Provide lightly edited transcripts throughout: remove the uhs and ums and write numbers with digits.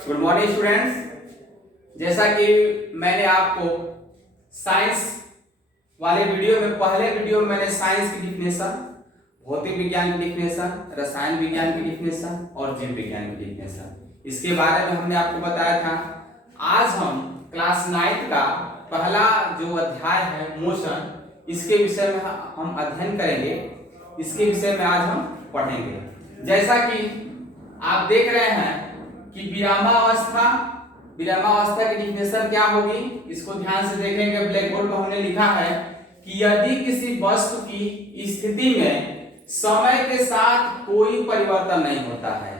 Good morning students. जैसा कि मैंने आपको साइंस वाले वीडियो में पहले वीडियो में मैंने साइंस की डिफिनेशन, भौतिक विज्ञान की डिफिनेशन, रसायन विज्ञान की डिफिनेशन और जीव विज्ञान की डिफिनेशन इसके बारे में हमने आपको बताया था। आज हम क्लास 9 का पहला जो अध्याय है मोशन, इसके विषय में हम अध्ययन करेंगे। इसके विषय में आज हम पढ़ेंगे। जैसा कि आप देख रहे हैं कि विरामावस्था की डिफिनेशन क्या होगी, इसको ध्यान से देखेंगे। ब्लैक बोर्ड पर हमने लिखा है कि यदि किसी वस्तु की स्थिति में समय के साथ कोई परिवर्तन नहीं होता है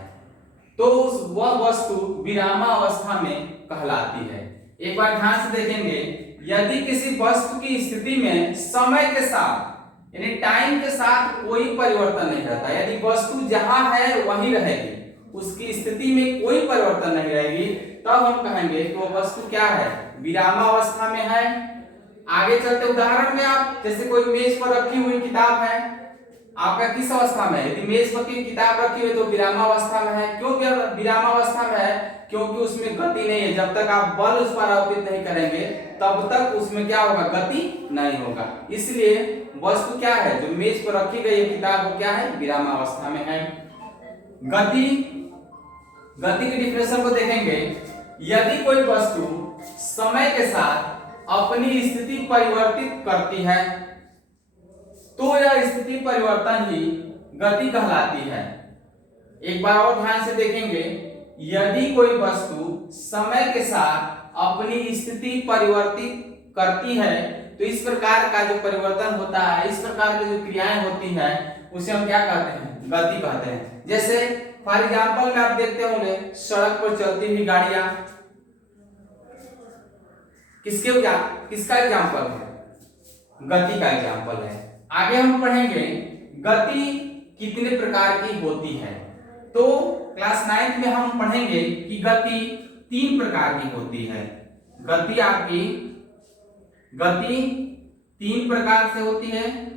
तो वह वस्तु विरामावस्था में कहलाती है। एक बार ध्यान से देखेंगे, यदि किसी वस्तु की स्थिति में समय के साथ यानी टाइम के साथ कोई परिवर्तन नहीं रहता, यदि वस्तु जहां है वहीं रहेगी, उसकी स्थिति में कोई परिवर्तन नहीं रहेगी, तब हम कहेंगे कि वो वस्तु क्या है, विरामावस्था में है। आगे चलते उदाहरण में आप जैसे कोई मेज पर रखी हुई किताब है, आपका किस अवस्था में है? यदि मेज पर की किताब रखी हुई तो विरामावस्था में है। क्यों विरामावस्था में है? क्योंकि उसमें गति नहीं है। जब तक आप बल उस पर आरोपित नहीं करेंगे तब तक उसमें क्या होगा, गति नहीं होगा। इसलिए वस्तु क्या है, जो मेज पर रखी गई किताब वो क्या है, विरामावस्था में है। गति की डिफिनेशन को देखेंगे, यदि कोई वस्तु समय के साथ अपनी स्थिति परिवर्तित करती है तो यह स्थिति परिवर्तन ही गति कहलाती है। एक बार और ध्यान से देखेंगे, यदि कोई वस्तु समय के साथ अपनी स्थिति परिवर्तित करती है तो इस प्रकार का जो परिवर्तन होता है, इस प्रकार की जो क्रियाएं होती हैं, उसे हम क्या कहते हैं, गति कहते हैं। जैसे फॉर एग्जाम्पल में आप देखते होंगे सड़क पर चलती हुई गाड़ियां, किसका एग्जाम्पल है, गति का एग्जाम्पल है। आगे हम पढ़ेंगे गति कितने प्रकार की होती है। तो क्लास 9 में हम पढ़ेंगे कि गति 3 प्रकार की होती है। गति 3 प्रकार से होती है।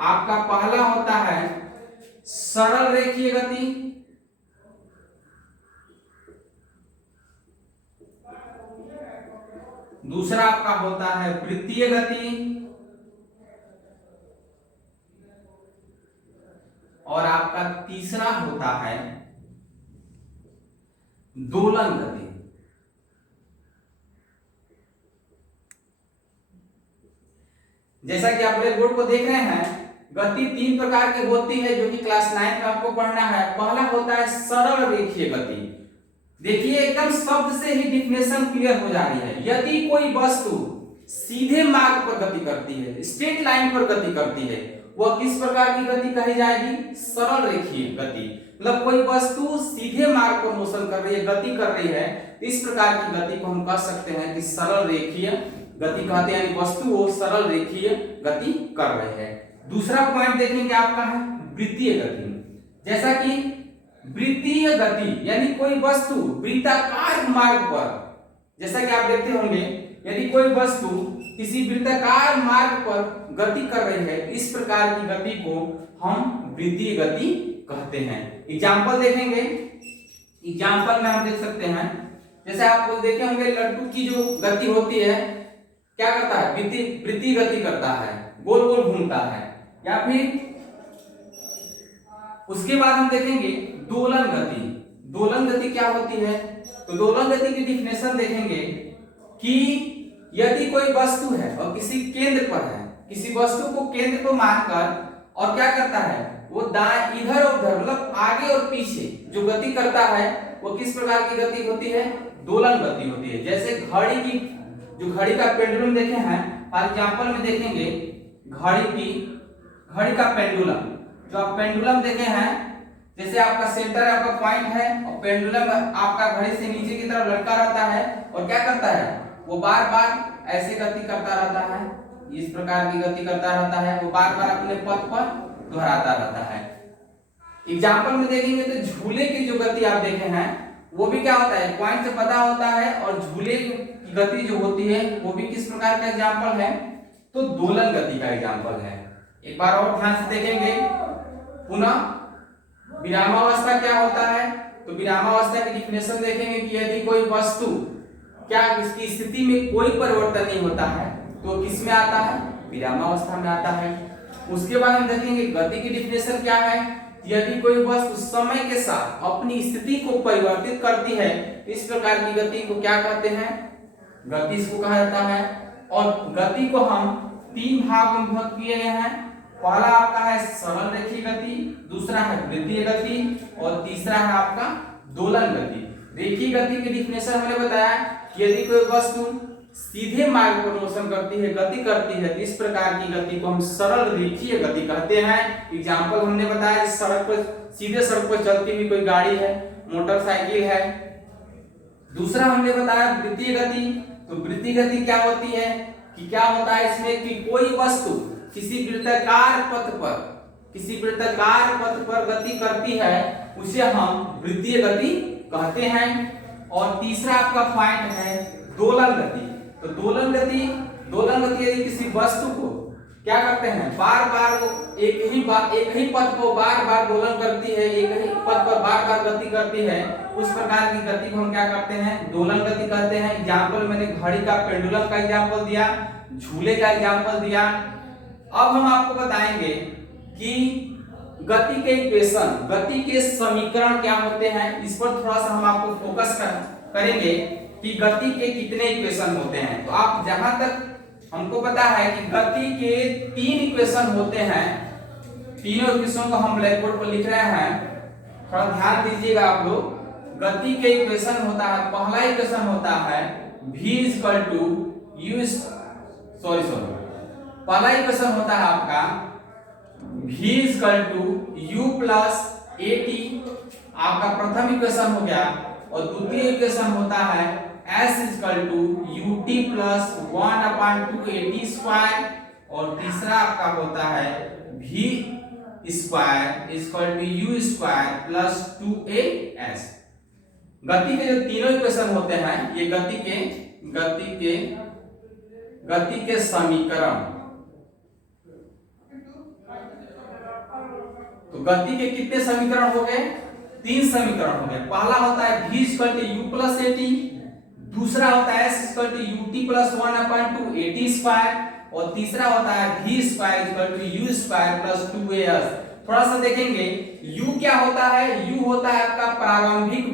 आपका पहला होता है सरल रेखीय गति, दूसरा आपका होता है वृत्तीय गति और आपका तीसरा होता है दोलन गति। जैसा कि आप ब्लैक बोर्ड को देख रहे हैं, गति 3 प्रकार की होती है जो कि क्लास 9 में आपको पढ़ना है। पहला होता है सरल रेखीय गति। देखिए एकदम शब्द से ही डिफिनेशन क्लियर हो जा रही है। यदि कोई वस्तु सीधे मार्ग पर गति करती है, स्ट्रेट लाइन पर गति करती है, वह किस प्रकार की गति कही जाएगी, सरल रेखीय गति। मतलब कोई वस्तु सीधे मार्ग पर मोशन कर रही है, गति कर रही है, इस प्रकार की गति को हम कह सकते हैं कि सरल रेखीय गति कहते हैं। यानी वस्तु वो सरल रेखीय गति कर रही है। दूसरा पॉइंट देखेंगे आपका है वृत्तीय गति। जैसा कि वृत्तीय गति यानी कोई वस्तु वृत्ताकार मार्ग पर, जैसा कि आप देखते होंगे, यदि कोई वस्तु किसी वृत्ताकार मार्ग पर गति कर रही है, इस प्रकार की गति को हम वृत्तीय गति कहते हैं। एग्जाम्पल देखेंगे, एग्जाम्पल में हम देख सकते हैं, जैसे आप देखे होंगे लड्डू की जो गति होती है क्या करता है, वृत्तीय गति करता है, गोल गोल घूमता है। या फिर उसके बाद हम देखेंगे दोलन गति। दोलन गति क्या होती है, तो दोलन गति की डिफिनेशन देखेंगे कि यदि कोई वस्तु है और किसी केंद्र पर है, किसी वस्तु को केंद्र पर मानकर और क्या करता है, वो दाएं इधर और उधर मतलब आगे और पीछे जो गति करता है वो किस प्रकार की गति होती है, दोलन गति होती है। जैसे घड़ी का पेंडुलम देखे हैं, फॉर एग्जांपल में देखेंगे घड़ी का पेंडुलम, जो आप पेंडुलम देखे हैं, जैसे आपका सेंटर आपका पॉइंट है और पेंडुलम आपका घड़ी से नीचे की तरफ लटका रहता है और क्या करता है, वो बार बार ऐसे गति करता रहता है, इस प्रकार की गति करता रहता है, वो बार बार अपने पथ पर दोहराता रहता है। एग्जाम्पल में देखेंगे तो झूले की जो गति आप देखे हैं वो भी क्या होता है, पॉइंट से पता होता है, और झूले की गति जो होती है वो भी किस प्रकार का एग्जाम्पल है, तो दोलन गति का एग्जाम्पल है। एक बार और ध्यान से देखेंगे पुनः विरामावस्था क्या होता है। तो विरामावस्था की डिफिनेशन देखेंगे कि यदि कोई वस्तु क्या उसकी स्थिति में कोई परिवर्तन नहीं होता है तो किस में आता है, विरामावस्था में आता है। उसके बाद हम देखेंगे गति की डिफिनेशन क्या है। यदि कोई वस्तु समय के साथ अपनी स्थिति को परिवर्तित करती है तो इस प्रकार की गति को क्या कहते हैं, गति इसको कहा जाता है। और गति को हम तीन भागों में विभक्त किए गए हैं। पहला आपका है सरल रेखीय गति, दूसरा है वृत्तीय गति और तीसरा है आपका दोलन गति। रेखीय गति की डिफिनेशन हमने बताया कि यदि कोई वस्तु सीधे मार्ग पर मोशन करती है, गति करती है, तो इस प्रकार की गति को हम सरल रेखीय गति कहते हैं। एग्जांपल हमने बताया, सड़क पर सीधे सड़क पर चलती हुई कोई गाड़ी है, मोटरसाइकिल है। दूसरा हमने बताया वृत्तीय गति। तो वृत्तीय गति क्या होती है कि क्या होता है इसमें कि कोई वस्तु किसी वृत्ताकार पथ पर गति करती है, उसे हम वृत्तीय गति कहते हैं। और तीसरा आपका पॉइंट है दोलन गति। तो दोलन गति यदि किसी वस्तु को क्या करते हैं, बार बार वो एक ही पथ को बार बार दोलन करती है, एक ही पथ पर बार बार गति करती है, उस प्रकार की गति को हम क्या करते हैं, दोलन गति कहते हैं। एग्जाम्पल मैंने घड़ी का पेंडुलम का एग्जाम्पल दिया, झूले का एग्जाम्पल दिया। अब हम आपको बताएंगे कि गति के इक्वेशन, गति के समीकरण क्या होते हैं, इस पर थोड़ा सा हम आपको फोकस करेंगे कि गति के कितने इक्वेशन होते हैं। तो आप जहां तक हमको पता है कि गति के 3 इक्वेशन होते हैं, तीनों इक्वेशन को हम ब्लैक बोर्ड पर लिख रहे हैं, थोड़ा ध्यान दीजिएगा आप लोग। गति के इक्वेशन होता है, पहला इक्वेशन होता है पहला इक्वेशन होता है आपका v u प्लस at, आपका प्रथम इक्वेशन हो गया। और द्वितीय इक्वेशन होता है s ut प्लस 1/2 at²। और तीसरा आपका होता है v square u square plus 2as। गति के जो तीनों इक्वेशन होते हैं ये गति के समीकरण। तो गति के कितने समीकरण हो गए, 3 समीकरण हो गए। पहला होता है v u प्लस at, दूसरा होता है s ut प्लस 1/2 at²। और तीसरा होता है v square u square plus 2as। थोड़ा सा देखेंगे u क्या होता है, u होता है आपका प्रारंभिक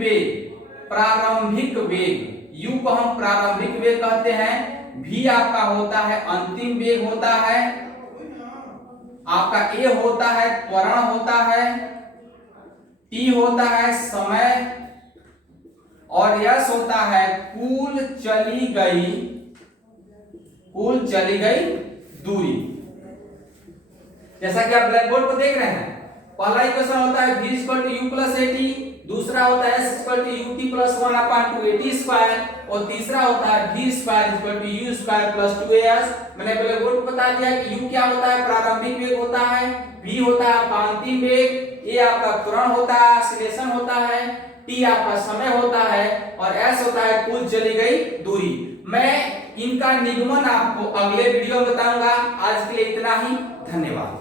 वेग, u को हम प्रारंभिक वेग कहते हैं। v आपका होता है अंतिम वेग होता है, आपका a होता है त्वरण होता है, t होता है समय, और s होता है कुल चली गई दूरी। जैसा कि आप ब्लैक बोर्ड पर देख रहे हैं, पहला इक्वेशन होता है v u प्लस at, दूसरा होता है s ut प्लस 1/2 at²। और तीसरा होता है v square u square plus 2as। मैंने ब्लैक बोर्ड पर बता दिया कि u क्या होता है, प्रारंभिक वेग होता है, v होता है आपका अंतिम वेग, a आपका त्वरण होता है, एक्सीलरेशन होता है, t आपका समय होता है, और s होता है कुल चली गई दूरी। मैं इनका निगमन आपको अगले वीडियो में बताऊंगा। आज के लिए इतना ही, धन्यवाद।